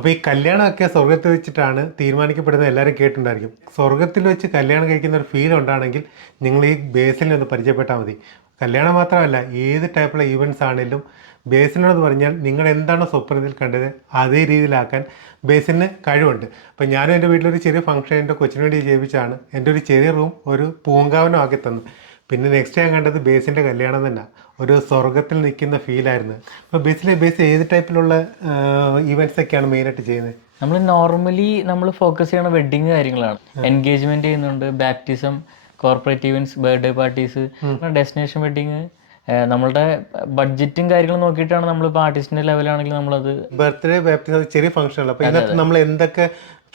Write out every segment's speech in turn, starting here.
അപ്പോൾ ഈ കല്യാണമൊക്കെ സ്വർഗത്തിൽ വെച്ചിട്ടാണ് തീരുമാനിക്കപ്പെടുന്നത്, എല്ലാവരും കേട്ടിട്ടുണ്ടായിരിക്കും. സ്വർഗത്തിൽ വെച്ച് കല്യാണം കഴിക്കുന്ന ഒരു ഫീൽ ഉണ്ടാണെങ്കിൽ നിങ്ങൾ ഈ ബേസിലിനെ ഒന്ന് പരിചയപ്പെട്ടാൽ മതി. കല്യാണം മാത്രമല്ല, ഏത് ടൈപ്പുള്ള ഈവൻറ്റ്സ് ആണെങ്കിലും ബേസിലിനോട് പറഞ്ഞാൽ നിങ്ങൾ എന്താണോ സ്വപ്നത്തിൽ കണ്ടത് അതേ രീതിയിലാക്കാൻ ബേസിന് കഴിവുണ്ട്. അപ്പോൾ ഞാനും എൻ്റെ വീട്ടിലൊരു ചെറിയ ഫംഗ്ഷൻ എൻ്റെ കൊച്ചിന് വേണ്ടി ചെയ്യിപ്പിച്ചാണ് എൻ്റെ ഒരു ചെറിയ റൂം ഒരു പൂങ്കാവനം ആക്കി തന്നു. പിന്നെ നെക്സ്റ്റ് ഞാൻ കണ്ടത് ബേസിൻ്റെ കല്യാണം തന്നെ, ഒരു സ്വർഗത്തിൽ നിൽക്കുന്ന ഫീലായിരുന്നു. അപ്പോൾ ബേസ് ഏത് ടൈപ്പിലുള്ള ഈവൻറ്റ്സ് ഒക്കെയാണ് മെയിനായിട്ട് ചെയ്യുന്നത്? നമ്മൾ നോർമലി ഫോക്കസ് ചെയ്യണ വെഡിങ് കാര്യങ്ങളാണ്. എൻഗേജ്മെന്റ് ചെയ്യുന്നുണ്ട്, baptism, corporate events, birthday parties, destination wedding. നമ്മളുടെ ബഡ്ജറ്റും കാര്യങ്ങളും നോക്കിയിട്ടാണ് നമ്മളിപ്പോൾ ആർട്ടിസ്റ്റിന്റെ ലെവലാണെങ്കിൽ നമ്മളത് ബർത്ത്ഡേ ബാപ്റ്റിസം ചെറിയ ഫംഗ്ഷൻ അല്ല. അപ്പോൾ ഇതിനകത്ത് നമ്മൾ എന്തൊക്കെ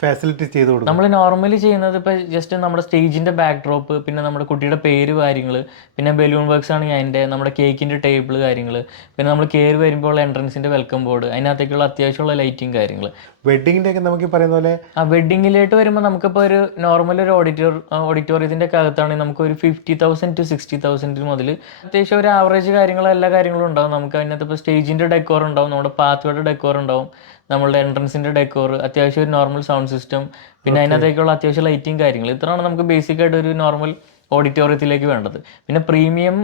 ഫാസിലിറ്റി ചെയ്ത് കൊടുക്കും? നമ്മൾ നോർമലി ചെയ്യുന്നത് ഇപ്പോൾ ജസ്റ്റ് നമ്മുടെ സ്റ്റേജിന്റെ ബാക്ക് ഡ്രോപ്പ്, പിന്നെ നമ്മുടെ കുട്ടിയുടെ പേര് കാര്യങ്ങൾ, പിന്നെ ബലൂൺ വർക്ക്സ് ആണെങ്കിൽ അതിൻ്റെ, നമ്മുടെ കേക്കിന്റെ ടേബിൾ കാര്യങ്ങൾ, പിന്നെ നമ്മൾ കയറി വരുമ്പോൾ എൻട്രൻസിന്റെ വെൽക്കം ബോർഡ്, അതിനകത്തേക്കുള്ള അത്യാവശ്യമുള്ള ലൈറ്റിംഗ് കാര്യങ്ങൾ. വെഡിങ്ങിന്റെ ഒക്കെ നമുക്ക് പറയുന്ന പോലെ വെഡിങ്ങിലേക്ക് വരുമ്പോൾ നമുക്കിപ്പോൾ ഒരു നോർമൽ ഒരു ഓഡിറ്റോറിയത്തിന്റെ ഒക്കെ അകത്താണെങ്കിൽ നമുക്ക് ഒരു 50,000 to 60,000 മുതൽ അത്യാവശ്യം ഒരു ആവറേജ് കാര്യങ്ങൾ എല്ലാ കാര്യങ്ങളും ഉണ്ടാവും. നമുക്ക് അതിനകത്ത് ഇപ്പോൾ സ്റ്റേജിന്റെ ഡെക്കോർ ഉണ്ടാവും, നമ്മുടെ പാത്വേയുടെ ഡെക്കോർ ഉണ്ടാവും, നമ്മളുടെ എൻട്രൻസിന്റെ ഡെക്കോർ, അത്യാവശ്യം ഒരു നോർമൽ സൗണ്ട് സിസ്റ്റം, പിന്നെ അതിനകത്തേക്കുള്ള അത്യാവശ്യം ലൈറ്റിംഗ് കാര്യങ്ങൾ. ഇത്രയാണ് നമുക്ക് ബേസിക് ആയിട്ട് ഒരു നോർമൽ ഓഡിറ്റോറിയത്തിലേക്ക് വേണ്ടത്. പിന്നെ പ്രീമിയം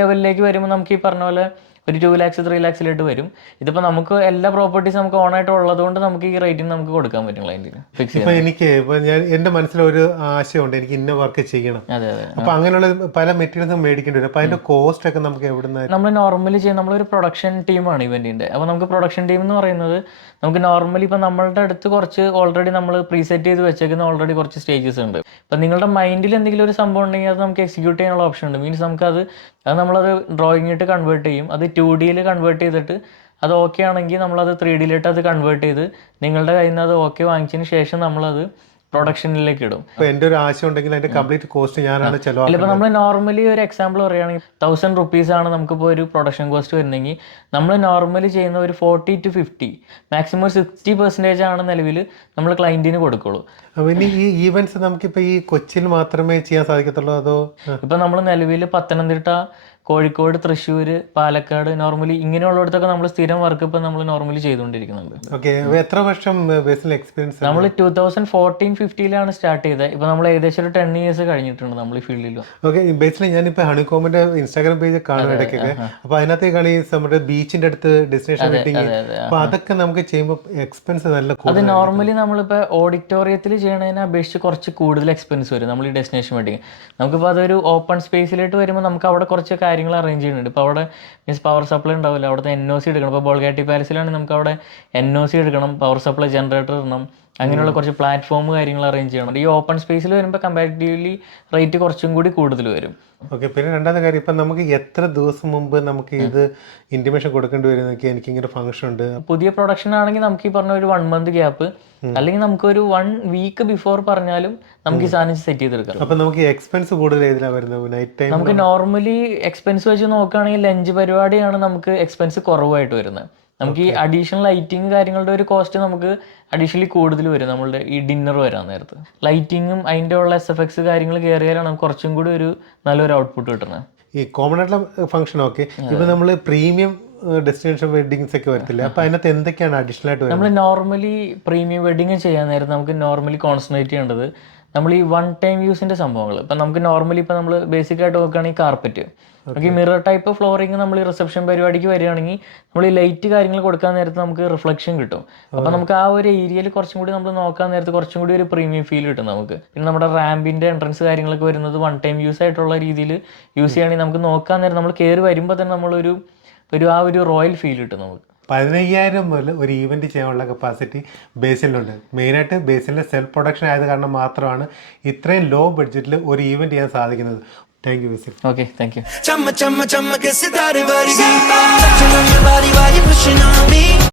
ലെവലിലേക്ക് വരുമ്പോൾ നമുക്ക് ഈ പറഞ്ഞ പോലെ ഒരു 2 lakhs 3 lakhs വരും. ഇതിപ്പോൾ നമുക്ക് എല്ലാ പ്രോപ്പർട്ടീസ് നമുക്ക് ഓണായിട്ട് ഉള്ളത് കൊണ്ട് നമുക്ക് ഈ റേറ്റിന് നമുക്ക് കൊടുക്കാൻ പറ്റും ക്ലയന്റിന് ഫിക്സ് ചെയ്യാൻ. ഇപ്പൊ ഞാൻ എൻ്റെ മനസ്സിലൊരു ആശയമുണ്ട്, എനിക്ക് ഇന്ന വർക്ക് ചെയ്യണം. അപ്പൊ അങ്ങനെയുള്ള പല മെറ്റീരിയൽസും മേടിക്കേണ്ടി വരും. അപ്പൊ അതിന്റെ കോസ്റ്റ് ഒക്കെ നമുക്ക് എവിടുന്ന്? നമ്മൾ നോർമലി ചെയ്യുന്ന നമ്മളൊരു പ്രൊഡക്ഷൻ ടീമാണ് ഇവന്റിന്റെ. അപ്പോൾ നമുക്ക് പ്രൊഡക്ഷൻ ടീം എന്ന് പറയുന്നത് നമുക്ക് നോർമലി ഇപ്പൊ നമ്മളുടെ അടുത്ത് കുറച്ച് ഓൾറെഡി നമ്മൾ പ്രീസെറ്റ് ചെയ്ത് വെച്ചേക്കുന്ന ഓൾറെഡി കുറച്ച് സ്റ്റേജസ് ഉണ്ട്. ഇപ്പൊ നിങ്ങളുടെ മൈൻഡിൽ എന്തെങ്കിലും ഒരു സംഭവം ഉണ്ടെങ്കിൽ അത് നമുക്ക് എക്സിക്യൂട്ട് ചെയ്യാനുള്ള ഓപ്ഷൻ ഉണ്ട്. മീൻസ് നമുക്കത് നമ്മളത് ഡ്രോയിങ് ആയിട്ട് കൺവേർട്ട് ചെയ്യും. അത് 2Dയിൽ കൺവേർട്ട് ചെയ്തിട്ട് അത് ഓക്കെ ആണെങ്കിൽ നമ്മളത് 3Dയിലിട്ട് അത് കൺവേർട്ട് ചെയ്ത് നിങ്ങളുടെ കയ്യിൽ നിന്ന് അത് ഓക്കെ വാങ്ങിച്ചതിന് ശേഷം നമ്മളത് പ്രൊഡക്ഷനിലേക്ക് ഇടും. എൻ്റെ ഒരു ആശയം ഉണ്ടെങ്കിൽ അതിന്റെ കംപ്ലീറ്റ് കോസ്റ്റ് ഞാനാണ് ചെലവാക്കുന്നത്. ഇപ്പോൾ നമ്മൾ നോർമലി ഒരു എക്സാമ്പിൾ പറയുകയാണെങ്കിൽ 1,000 rupees ആണ് നമുക്കിപ്പോൾ ഒരു പ്രൊഡക്ഷൻ കോസ്റ്റ് വരുന്നെങ്കിൽ നമ്മൾ നോർമലി ചെയ്യുന്ന ഒരു 40 to 50, മാക്സിമം 60% ആണ് നിലവിൽ നമ്മൾ ക്ലയന്റിന് കൊടുക്കുള്ളൂ. പിന്നെ ഈ ഈവൻറ്റ്സ് നമുക്കിപ്പോൾ ഈ കൊച്ചിയിൽ മാത്രമേ ചെയ്യാൻ സാധിക്കത്തുള്ളൂ അതോ? ഇപ്പം നമ്മൾ നിലവിൽ പത്തനംതിട്ട, കോഴിക്കോട്, തൃശ്ശൂർ, പാലക്കാട്, നോർമലി ഇങ്ങനെയുള്ളിടത്തൊക്കെ നമ്മൾ സ്ഥിരം വർക്ക് ഇപ്പം നമ്മൾ നോർമലി ചെയ്തുകൊണ്ടിരിക്കുന്നുണ്ട്. ഓക്കെ, എത്ര വർഷം ബേസിൽ എക്സ്പീരിയൻസ്? നമ്മൾ 2014-15 സ്റ്റാർട്ട് ചെയ്തത്. ഇപ്പം നമ്മൾ ഏകദേശം ഒരു 10 years കഴിഞ്ഞിട്ടുണ്ട് നമ്മൾ ഈ ഫീൽഡിൽ. ഓക്കെ, ബേസിൽ ഞാനിപ്പോൾ ഹണികോമിന്റെ ഇൻസ്റ്റാഗ്രാം പേജ് കാണും ഇടയ്ക്കൊക്കെ. അപ്പോൾ അതിനകത്തേക്കാണ് ഈ നമ്മുടെ ബീച്ചിന്റെ അടുത്ത് ഡെസ്റ്റിനേഷൻ വെഡിങ്. അപ്പോൾ അതൊക്കെ നമുക്ക് ചെയ്യുമ്പോൾ എക്സ്പെൻസ് നല്ല കൂടുതൽ. അത് നോർമലി നമ്മളിപ്പോൾ ഓഡിറ്റോറിയത്തിൽ ചെയ്യണതിനെ അപേക്ഷിച്ച് കുറച്ച് കൂടുതൽ എക്സ്പെൻസ് വരും നമ്മൾ ഈ ഡെസ്റ്റിനേഷൻ വെഡിങ്. നമുക്കിപ്പോൾ അതൊരു ഓപ്പൺ സ്പേസിലോട്ട് വരുമ്പോൾ നമുക്ക് അവിടെ കുറച്ച് കാര്യങ്ങൾ അറേഞ്ച് ചെയ്യുന്നുണ്ട്. ഇപ്പോൾ അവിടെ മീൻസ് പവർ സപ്ലൈ ഉണ്ടാവില്ല, അവിടുത്തെ NOC എടുക്കണം. ഇപ്പോൾ ബോൾഗാട്ടി പാലസിലാണെങ്കിൽ നമുക്ക് അവിടെ NOC എടുക്കണം, പവർ സപ്ലൈ ജനറേറ്റർ ഇടണം, അങ്ങനെയുള്ള കുറച്ച് പ്ലാറ്റ്ഫോം കാര്യങ്ങൾ അറേഞ്ച് ചെയ്യണം. ഈ ഓപ്പൺ സ്പേസിൽ വരുമ്പോൾ കമ്പാരിറ്റീവ്ലി റേറ്റ് കുറച്ചും കൂടി കൂടുതൽ വരും. ഓക്കെ, പിന്നെ രണ്ടാമത്തെ കാര്യം, ഇപ്പം നമുക്ക് എത്ര ദിവസം മുമ്പ് നമുക്ക് ഇത് ഇൻറ്റിമേഷൻ കൊടുക്കേണ്ടി വരും? എനിക്കിങ്ങനെ ഫംഗ്ഷൻ ഉണ്ട്. പുതിയ പ്രൊഡക്ഷൻ ആണെങ്കിൽ നമുക്ക് ഈ പറഞ്ഞ ഒരു 1 month ഗ്യാപ്പ്, അല്ലെങ്കിൽ നമുക്ക് ഒരു 1 week ബിഫോർ പറഞ്ഞാലും നമുക്ക് ഈ സാധനം സെറ്റ് ചെയ്തെടുക്കാം. അപ്പം നമുക്ക് എക്സ്പെൻസ് കൂടുതൽ ഏതിലാണ് വരുന്നത്? നൈറ്റ് ടൈം നമുക്ക് നോർമലി എക്സ്പെൻസ് വെച്ച് നോക്കുകയാണെങ്കിൽ ലഞ്ച് പരിപാടിയാണ് നമുക്ക് എക്സ്പെൻസ് കുറവായിട്ട് വരുന്നത്. നമുക്ക് ഈ അഡീഷണൽ ലൈറ്റിംഗ് കാര്യങ്ങളുടെ ഒരു കോസ്റ്റ് നമുക്ക് അഡീഷണലി കൂടുതൽ വരും. നമ്മളുടെ ഈ ഡിന്നർ വരാൻ നേരത്ത് ലൈറ്റിങ്ങും അതിൻ്റെ ഉള്ള SFX കാര്യങ്ങൾ കയറിയാലാണ് നമുക്ക് കുറച്ചും കൂടി ഒരു നല്ലൊരു ഔട്ട്പുട്ട് കിട്ടുന്നത്. ഈ കോമൺ ആയിട്ടുള്ള ഫംഗ്ഷൻ ഓക്കെ. ഇപ്പം നമ്മൾ പ്രീമിയം ഡെസ്റ്റിനേഷൻ വെഡിങ്സ് ഒക്കെ വരത്തില്ല, അപ്പോൾ അതിനകത്ത് എന്തൊക്കെയാണ് അഡീഷണൽ ആയിട്ട് വരുന്നത്? നമ്മൾ നോർമലി പ്രീമിയം വെഡിങ് ചെയ്യാൻ നേരത്ത് നമുക്ക് നോർമലി കോൺസെൻട്രേറ്റ് ചെയ്യേണ്ടത് നമ്മൾ ഈ 1 time യൂസിൻ്റെ സംഭവങ്ങൾ. ഇപ്പം നമുക്ക് നോർമലി ഇപ്പോൾ നമ്മൾ ബേസിക് ആയിട്ട് നോക്കുകയാണെങ്കിൽ കാർപ്പറ്റ്, നമുക്ക് ഈ മിറർ ടൈപ്പ് ഫ്ലോറിങ് നമ്മൾ ഈ റിസപ്ഷൻ പരിപാടിക്ക് വരികയാണെങ്കിൽ നമ്മൾ ഈ ലൈറ്റ് കാര്യങ്ങൾ കൊടുക്കാൻ നേരത്ത് നമുക്ക് റിഫ്ലക്ഷൻ കിട്ടും. അപ്പോൾ നമുക്ക് ആ ഒരു ഏരിയയിൽ കുറച്ചും കൂടി നമ്മൾ നോക്കാൻ നേരത്ത് കുറച്ചും കൂടി ഒരു പ്രീമിയം ഫീൽ കിട്ടും നമുക്ക്. പിന്നെ നമ്മുടെ റാമ്പിൻ്റെ എൻട്രൻസ് കാര്യങ്ങളൊക്കെ വരുന്നത് 1 time യൂസ് ആയിട്ടുള്ള രീതിയിൽ യൂസ് ചെയ്യുകയാണെങ്കിൽ നമുക്ക് നോക്കാൻ നേരം നമ്മൾ കയറി വരുമ്പോൾ തന്നെ നമ്മളൊരു ആ ഒരു റോയൽ ഫീൽ കിട്ടും നമുക്ക്. 15,000 മുതൽ ഒരു ഈവൻറ്റ് ചെയ്യാനുള്ള കപ്പാസിറ്റി ബേസിലുണ്ട്. മെയിനായിട്ട് ബേസിലിൻ്റെ സെൽഫ് പ്രൊഡക്ഷൻ ആയത് കാരണം മാത്രമാണ് ഇത്രയും ലോ ബഡ്ജറ്റിൽ ഒരു ഈവൻറ്റ് ചെയ്യാൻ സാധിക്കുന്നത്. Thank you Basil. Okay, thank you.